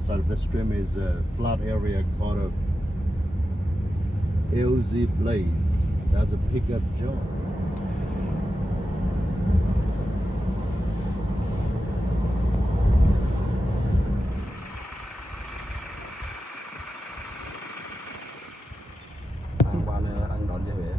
other side of the stream is a flat area called a LZ Blaze. That's a pickup job. Đang đón về về.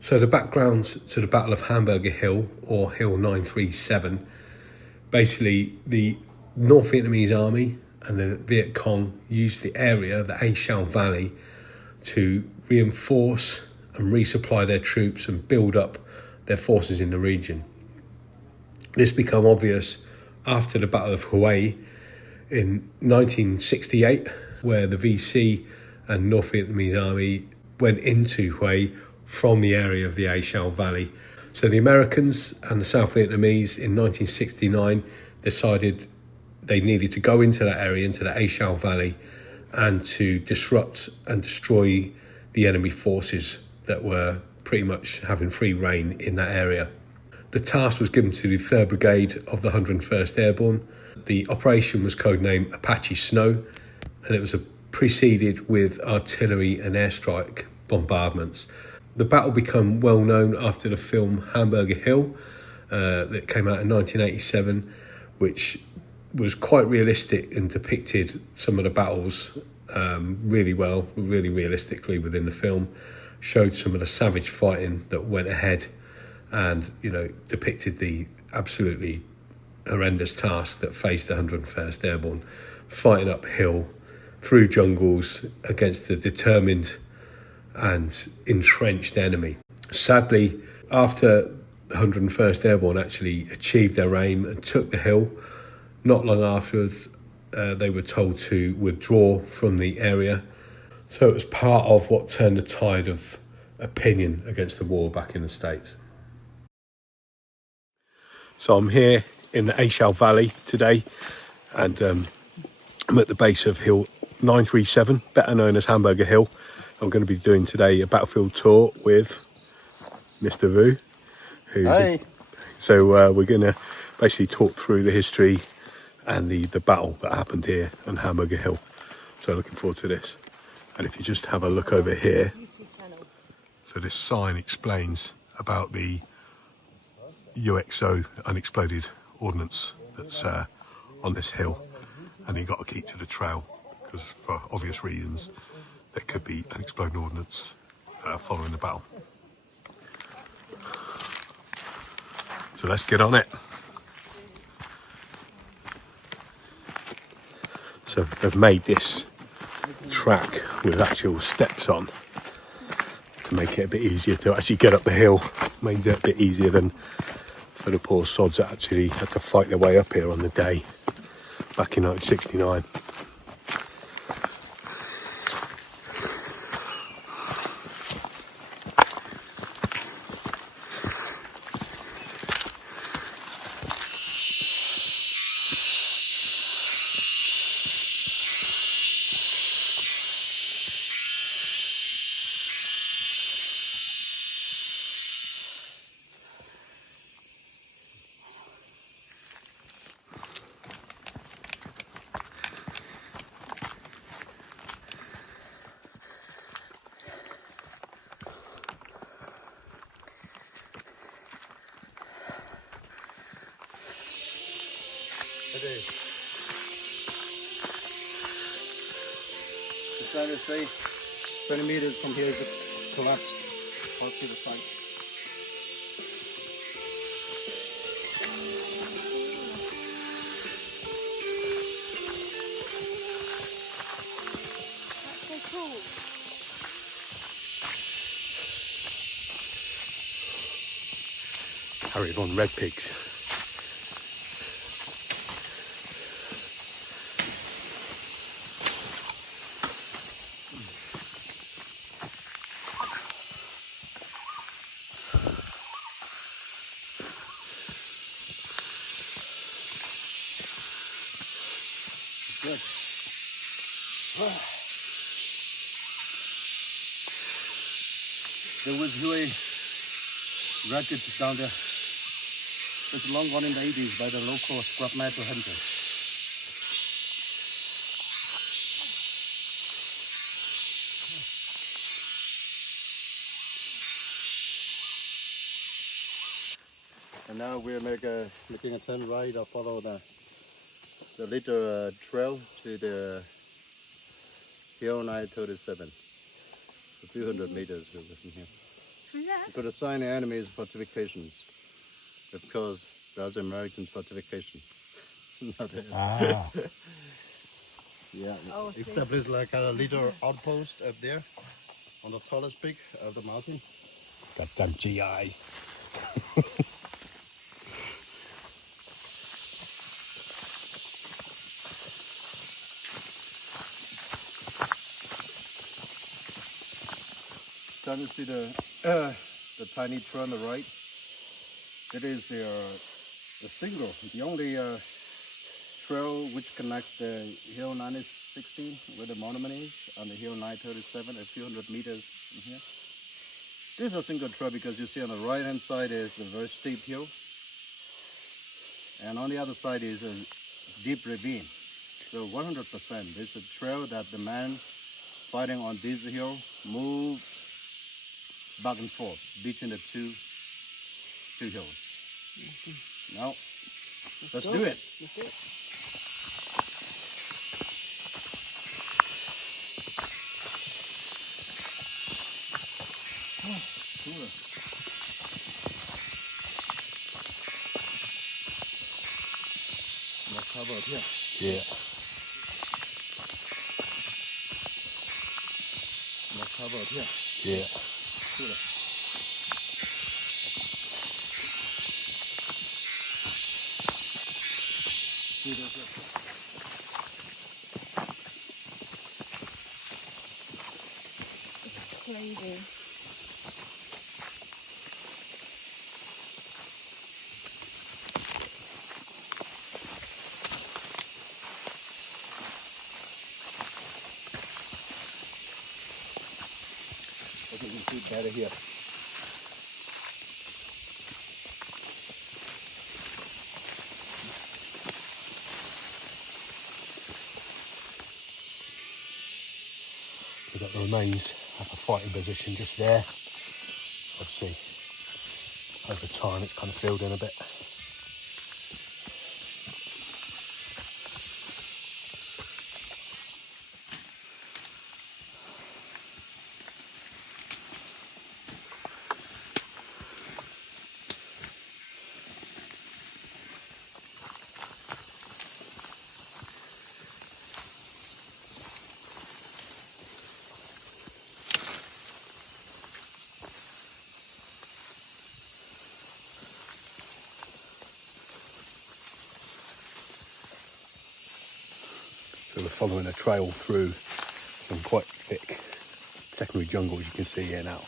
So the background to the Battle of Hamburger Hill, or Hill 937, basically the North Vietnamese army and the Viet Cong used the area, the A Shau Valley, to reinforce and resupply their troops and build up their forces in the region. This became obvious after the Battle of Hue in 1968, where the VC and North Vietnamese army went into Hue from the area of the A Shau Valley. So the Americans and the South Vietnamese in 1969 decided they needed to go into that area, into the A Shau Valley, and to disrupt and destroy the enemy forces that were pretty much having free reign in that area. The task was given to the 3rd Brigade of the 101st Airborne. The operation was codenamed Apache Snow, and it was preceded with artillery and airstrike bombardments. The battle became well known after the film Hamburger Hill that came out in 1987, which was quite realistic and depicted some of the battles really well, really realistically within the film. Showed some of the savage fighting that went ahead, and depicted the absolutely horrendous task that faced the 101st Airborne, fighting uphill through jungles against the determined and entrenched enemy. Sadly, after the 101st Airborne actually achieved their aim and took the hill, not long afterwards they were told to withdraw from the area. So it was part of what turned the tide of opinion against the war back in the States. So I'm here in the A Shau Valley today, and I'm at the base of Hill 937, better known as Hamburger Hill. I'm going to be doing today a battlefield tour with Mr. Vu. Hi. So we're going to basically talk through the history and the battle that happened here on Hamburger Hill. So looking forward to this. And if you just have a look over here, so this sign explains about the UXO unexploded ordnance that's on this hill, and you've got to keep to the trail because for obvious reasons there could be unexploded ordnance following the battle. So let's get on it. So they've made this track with actual steps on to make it a bit easier to actually get up the hill. Made it a bit easier than for the poor sods that actually had to fight their way up here on the day back in 1969. Decided to say 20 meters from here is collapsed. I'll see the site. That's so cool. Harry von Red Pigs. Good. There was really wreckage down there. There's a long one in the 80s by the local scrap metal hunter. And now we're making a turn right or follow the little trail to the Hill 937. A few hundred meters from here. We've got to sign the enemy's fortifications. Of course, there's American fortification. Ah. Yeah, established like a little outpost up there on the tallest peak of the mountain. Goddamn GI. Can you see the tiny trail on the right? It is the only trail which connects the Hill 916 where the monument is and the Hill 937 a few hundred meters from here. This is a single trail because you see on the right hand side is a very steep hill and on the other side is a deep ravine. So 100% this is a trail that the man fighting on this hill moved back and forth between the two hills. Now, let's do it. Let's do it. Oh, cool. More cover up here. Yeah. More cover up here. Yeah. Cool. Crazy. I think you can see better here. We've got the remains of a fighting position just there. Obviously, over time it's kind of filled in a bit. So we're following a trail through some quite thick secondary jungle, as you can see here now.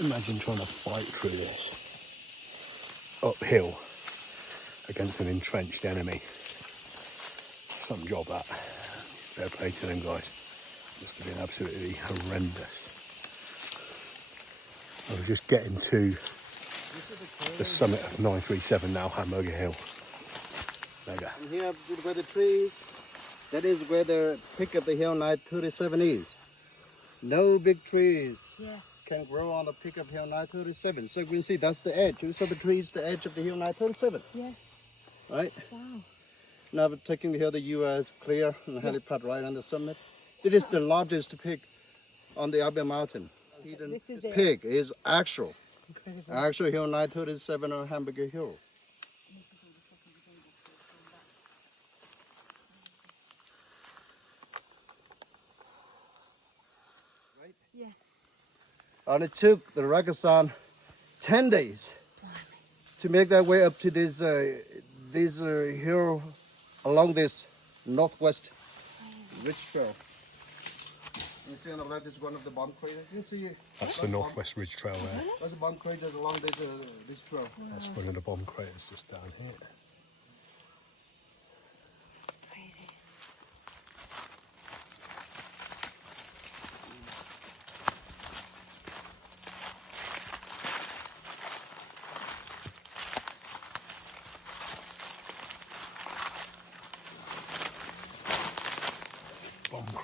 Imagine trying to fight through this uphill against an entrenched enemy. Some job that. Fair play to them guys. Must have been absolutely horrendous. I was just getting to the summit of 937 now, Hamburger Hill. Mega. And here where the trees, that is where the peak of the Hill 937 is. No big trees can grow on the peak of Hill 937. So you can see that's the edge. You saw the trees, the edge of the Hill 937. Yeah. Right? Wow. Now we're taking here the US clear and the helipad right on the summit. It is the largest peak on the Upper Mountain. This is it. Peak is actual. Incredible. Actual Hill 937 on Hamburger Hill. Yeah. And it took the Ragasan 10 days to make their way up to this hill along this northwest ridge trail. You see on the left is one of the bomb craters. You see That's the Northwest Ridge Trail there. there's a bomb craters along this trail. That's one of the bomb craters just down here. It's crazy.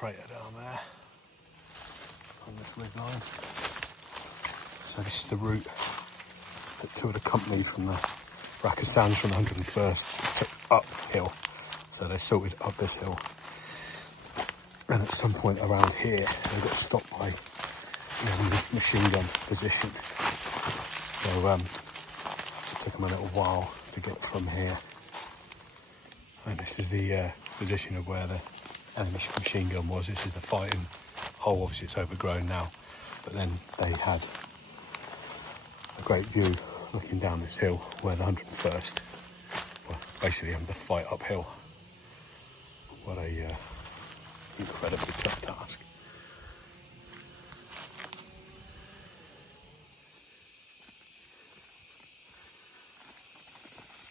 crater down there on this ridge line. So this is the route that two of the companies from the Rakasans from the 101st took uphill. So they sorted up this hill. And at some point around here, they got stopped by machine gun position. So it took them a little while to get from here. And this is the position of where the enemy machine gun was. This is the fighting hole. Obviously it's overgrown now, but then they had a great view looking down this hill where the 101st were basically having to fight uphill. What a incredibly tough task.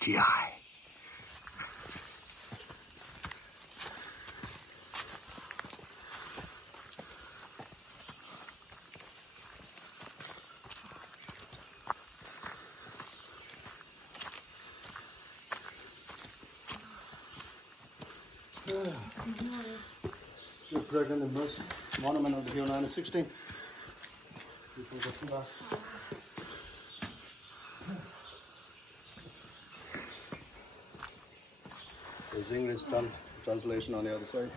GI. You're pregnant in this monument of the Hill 916. There's English translation on the other side.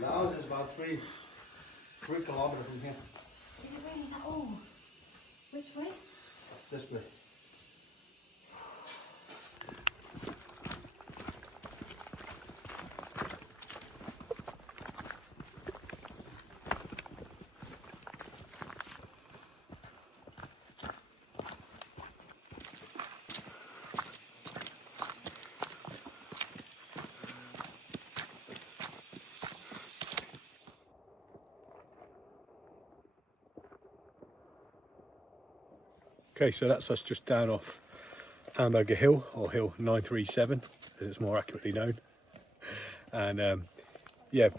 Laos is about 3 kilometers from here. Is it really? Is that all? Which way? This way. Okay, so that's us just down off Hamburger Hill, or Hill 937, as it's more accurately known. And yeah,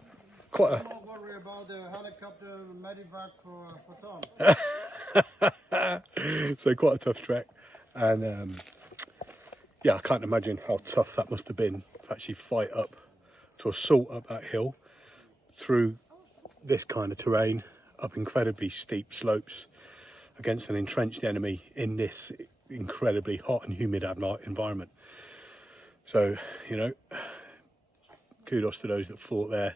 quite a... Don't worry about the helicopter medevac for Tom. So quite a tough trek. And yeah, I can't imagine how tough that must have been to actually fight up, to assault up that hill, through this kind of terrain, up incredibly steep slopes, against an entrenched enemy in this incredibly hot and humid environment. So, you know, kudos to those that fought there,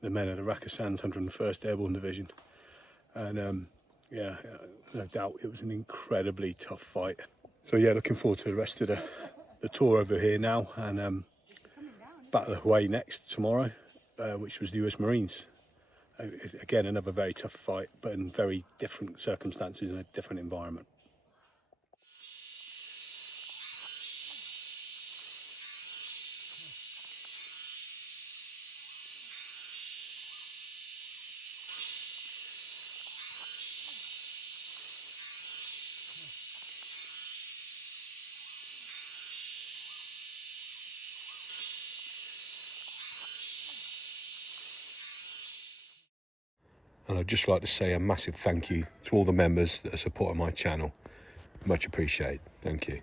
the men of the Rakasans 101st Airborne Division. And yeah, no doubt it was an incredibly tough fight. So yeah, looking forward to the rest of the tour over here now, and Battle of Hawaii next tomorrow, which was the US Marines. Again, another very tough fight, but in very different circumstances and a different environment. And I'd just like to say a massive thank you to all the members that are supporting my channel. Much appreciated. Thank you.